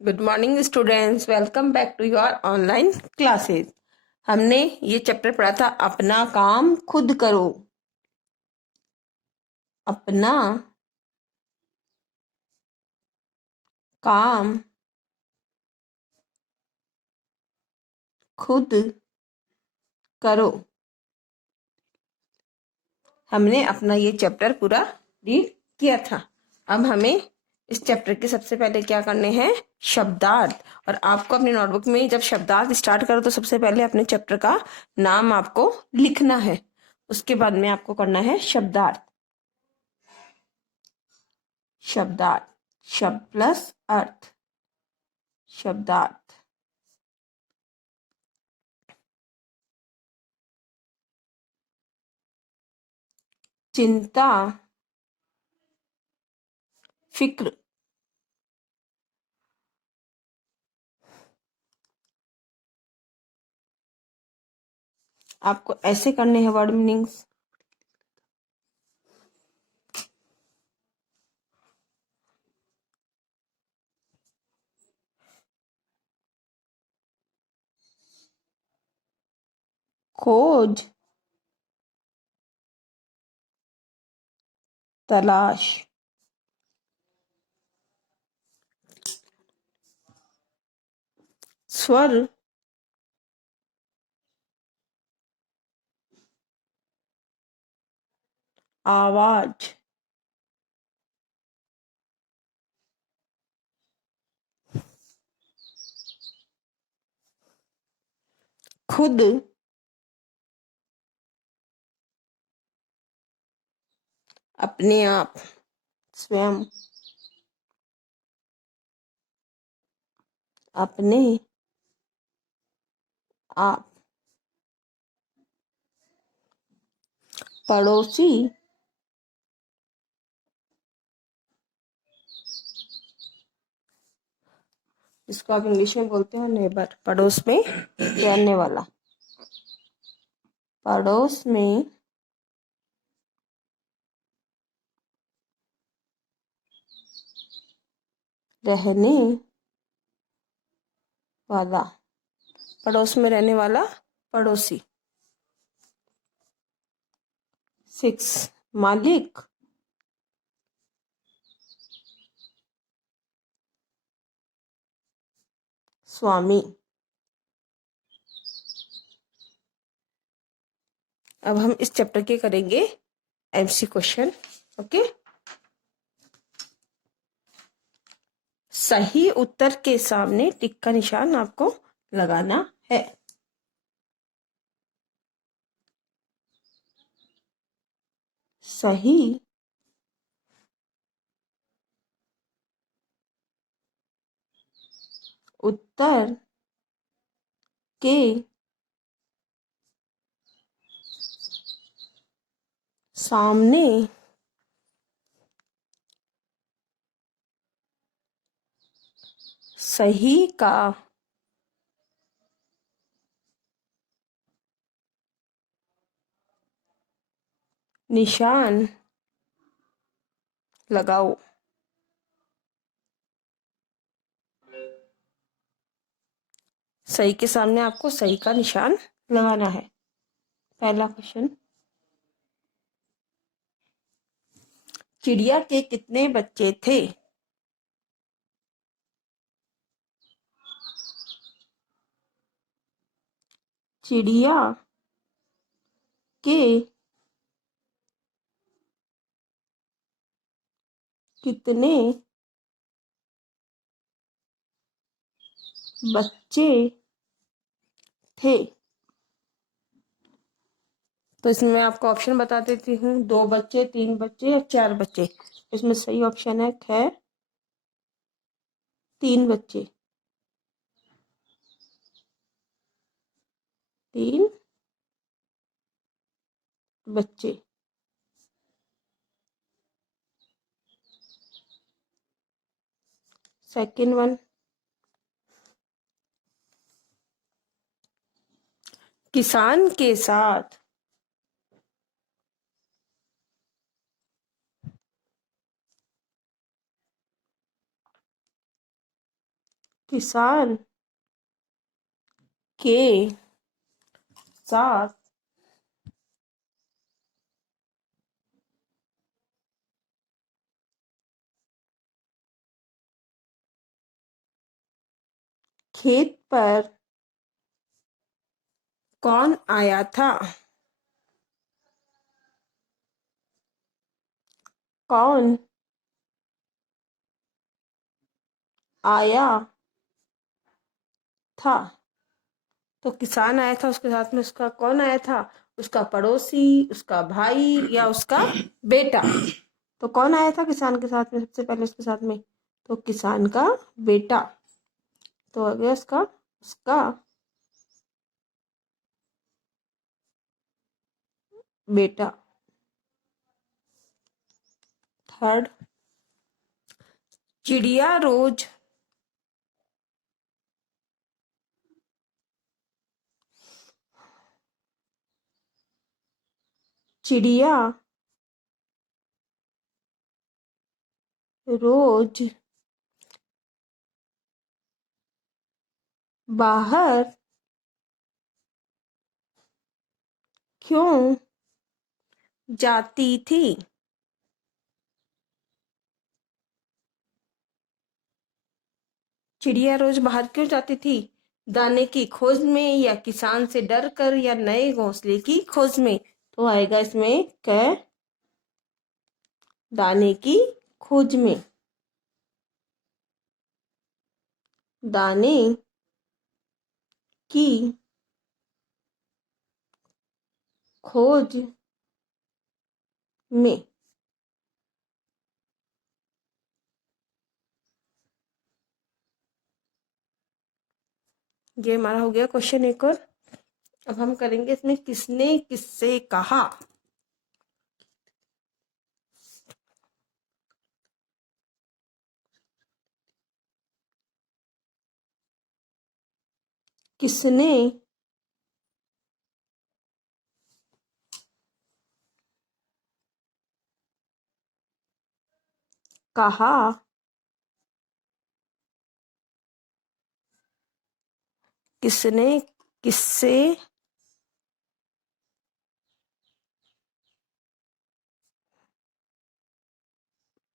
Good morning students, welcome back to your online classes. हमने ये chapter पढ़ा था, अपना काम खुद करो। अपना काम खुद करो। हमने अपना ये चैप्टर पूरा रीड किया था। अब हमें इस चैप्टर के सबसे पहले क्या करने हैं, शब्दार्थ। और आपको अपनी नोटबुक में जब शब्दार्थ स्टार्ट करो तो सबसे पहले अपने चैप्टर का नाम आपको लिखना है। उसके बाद में आपको करना है शब्दार्थ। शब्दार्थ, शब्द प्लस अर्थ। शब्दार्थ। चिंता, फिक्र। आपको ऐसे करने हैं वर्ड मीनिंग्स। खोज, तलाश। स्वर, आवाज। खुद, अपने आप, स्वयं। अपने आप। पड़ोसी, जिसको आप इंग्लिश में बोलते हो नेबर, पड़ोस में रहने वाला। पड़ोस में रहने वाला। पड़ोस में रहने वाला, पड़ोसी। 6, मालिक, स्वामी। अब हम इस चैप्टर के करेंगे एमसी क्वेश्चन। ओके। सही उत्तर के सामने टिक का निशान आपको लगाना है। सही उत्तर के सामने सही का निशान लगाओ। सही के सामने आपको सही का निशान लगाना है। पहला क्वेश्चन, चिड़िया के कितने बच्चे थे? चिड़िया के कितने बच्चे थे? तो इसमें मैं आपको ऑप्शन बता देती हूँ, 2 बच्चे, 3 बच्चे या 4 बच्चे। इसमें सही ऑप्शन है ख, 3 बच्चे। 3 बच्चे। सेकेंड वन, किसान के साथ किसान के साथ खेत पर कौन आया था? कौन आया था? तो किसान आया था, उसके साथ में उसका कौन आया था? उसका पड़ोसी, उसका भाई, या उसका बेटा। तो कौन आया था किसान के साथ में सबसे पहले उसके साथ में? तो किसान का बेटा। तो आ गया उसका उसका बेटा। थर्ड, चिड़िया रोज चिड़िया रोज बाहर क्यों जाती थी? चिड़िया रोज बाहर क्यों जाती थी? दाने की खोज में, या किसान से डर कर, या नए घोंसले की खोज में? तो आएगा इसमें क, दाने की खोज में। दाने की खोज में। ये हमारा हो गया क्वेश्चन एक और। अब हम करेंगे इसमें किसने किससे कहा। किसने कहा किसने किससे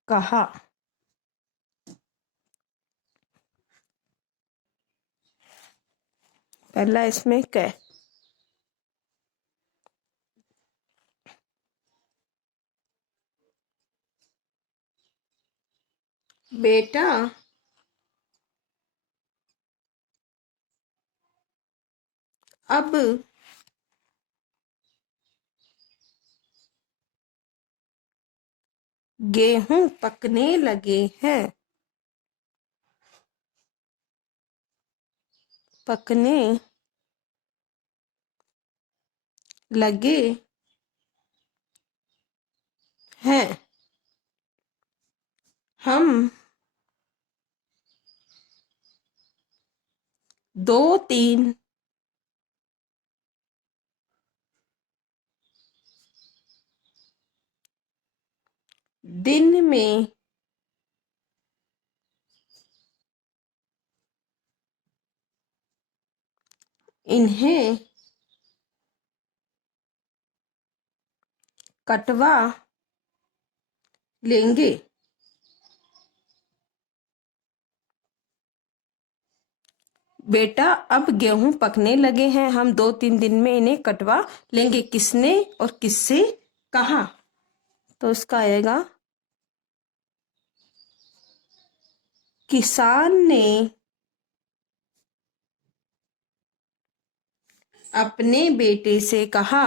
कहा? पहला इसमें क, बेटा अब गेहूं पकने लगे हैं। पकने लगे हैं। हम 2-3 दिन में इन्हें कटवा लेंगे। बेटा अब गेहूं पकने लगे हैं, हम 2-3 दिन में इन्हें कटवा लेंगे। किसने और किससे कहा? तो उसका आएगा किसान ने अपने बेटे से कहा।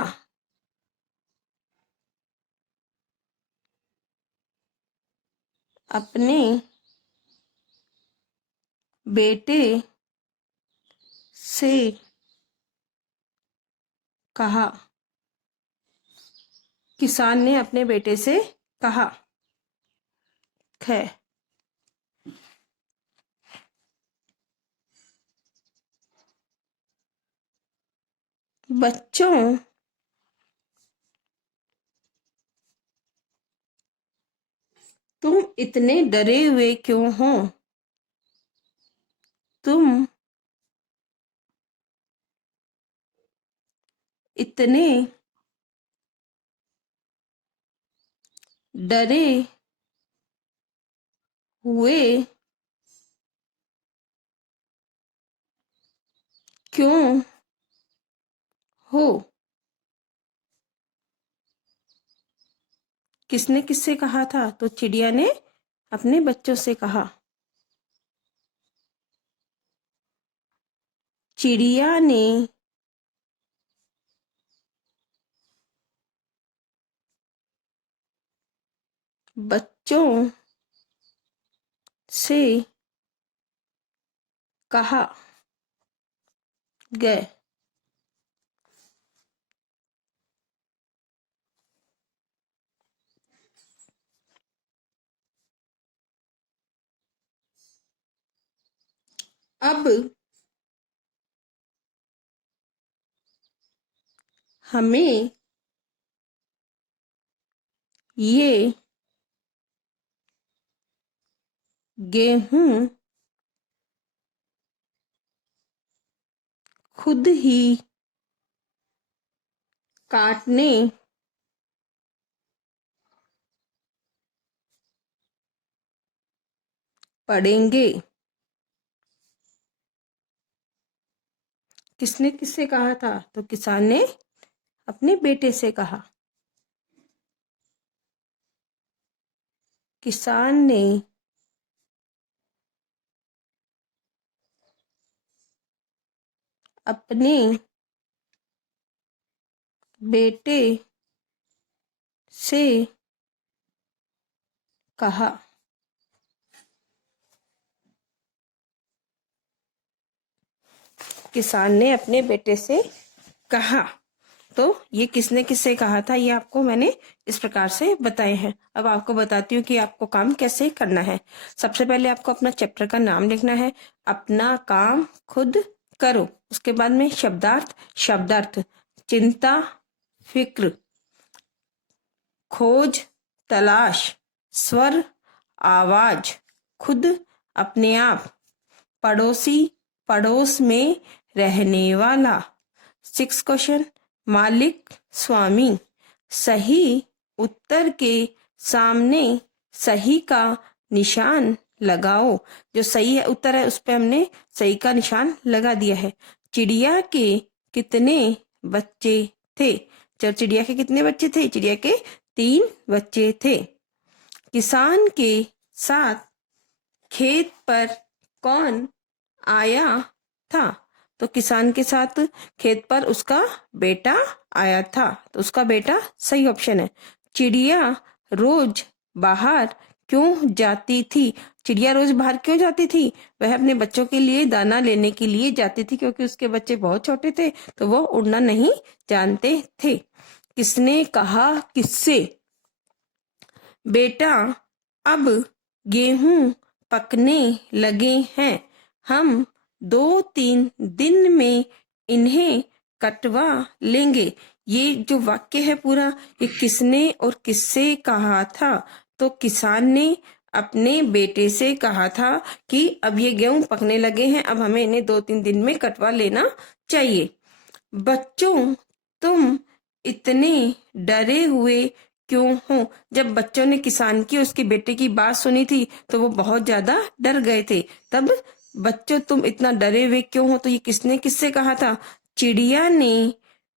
अपने बेटे से कहा। किसान ने अपने बेटे से कहा। है बच्चों तुम इतने डरे हुए क्यों हो? तुम इतने डरे हुए क्यों हो? किसने किससे कहा था? तो चिड़िया ने अपने बच्चों से कहा। चिड़िया ने बच्चों से कहा गए। अब हमें ये गेहूं खुद ही काटने पड़ेंगे। किसने किससे कहा था? तो किसान ने अपने बेटे से कहा। किसान ने अपने बेटे से कहा। किसान ने अपने बेटे से कहा। तो ये किसने किससे कहा था, ये आपको मैंने इस प्रकार से बताए हैं। अब आपको बताती हूँ कि आपको काम कैसे करना है। सबसे पहले आपको अपना चैप्टर का नाम लिखना है। अपना काम खुद करो। उसके बाद में शब्दार्थ, शब्दार्थ, चिंता, फिक्र, खोज, तलाश, स्वर, आवाज, खुद, अपने आप, पड़ोसी, पड़ोस में रहने वाला। 6 क्वेश्चन, मालिक, स्वामी। सही उत्तर के सामने सही का निशान लगाओ। जो सही उत्तर है उस पे हमने सही का निशान लगा दिया है। चिड़िया के कितने बच्चे थे? जब चिड़िया के कितने बच्चे थे? चिड़िया के 3 बच्चे थे। किसान के साथ खेत पर कौन आया था? तो किसान के साथ खेत पर उसका बेटा आया था, तो उसका बेटा सही ऑप्शन है। चिड़िया रोज बाहर क्यों जाती थी? चिड़िया रोज बाहर क्यों जाती थी? वह अपने बच्चों के लिए दाना लेने के लिए जाती थी, क्योंकि उसके बच्चे बहुत छोटे थे तो वो उड़ना नहीं जानते थे। किसने कहा किससे? बेटा अब गेहूं पकने लगे हैं, हम 2-3 दिन में इन्हें कटवा लेंगे। ये जो वाक्य है पूरा, ये किसने और किससे कहा था? तो किसान ने अपने बेटे से कहा था कि अब ये गेहूं पकने लगे हैं, अब हमें इन्हें 2-3 दिन में कटवा लेना चाहिए। बच्चों तुम इतने डरे हुए क्यों हो? जब बच्चों ने किसान की उसके बेटे की बात सुनी थी तो वो बहुत ज्यादा डर गए थे। तब बच्चों तुम इतना डरे हुए क्यों हो? तो ये किसने किससे कहा था? चिड़िया ने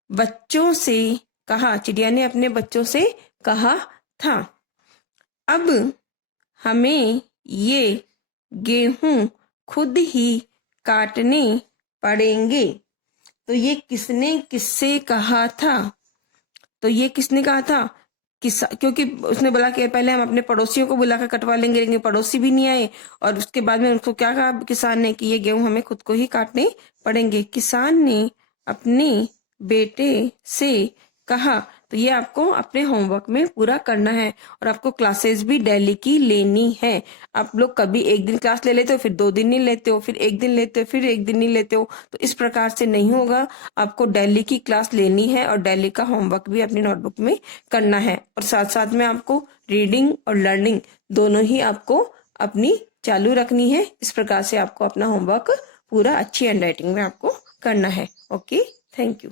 बच्चों से कहा। चिड़िया ने अपने बच्चों से कहा था। अब हमें ये गेहूं खुद ही काटने पड़ेंगे। तो ये किसने किससे कहा था? तो ये किसने कहा था? क्योंकि उसने बोला कि पहले हम अपने पड़ोसियों को बुलाकर कटवा लेंगे, लेकिन पड़ोसी भी नहीं आए। और उसके बाद में उसको क्या कहा किसान ने कि ये गेहूं हमें खुद को ही काटने पड़ेंगे। किसान ने अपने बेटे से कहा। तो ये आपको अपने होमवर्क में पूरा करना है और आपको क्लासेस भी डेली की लेनी है। आप लोग कभी एक दिन क्लास ले लेते हो, फिर 2 दिन नहीं लेते हो, फिर 1 दिन लेते हो, फिर 1 दिन नहीं लेते हो, तो इस प्रकार से नहीं होगा। आपको डेली की क्लास लेनी है और डेली का होमवर्क भी अपनी नोटबुक में करना है। और साथ साथ में आपको रीडिंग और लर्निंग दोनों ही आपको अपनी चालू रखनी है। इस प्रकार से आपको अपना होमवर्क पूरा अच्छी हैंड राइटिंग में आपको करना है। Okay, thank you.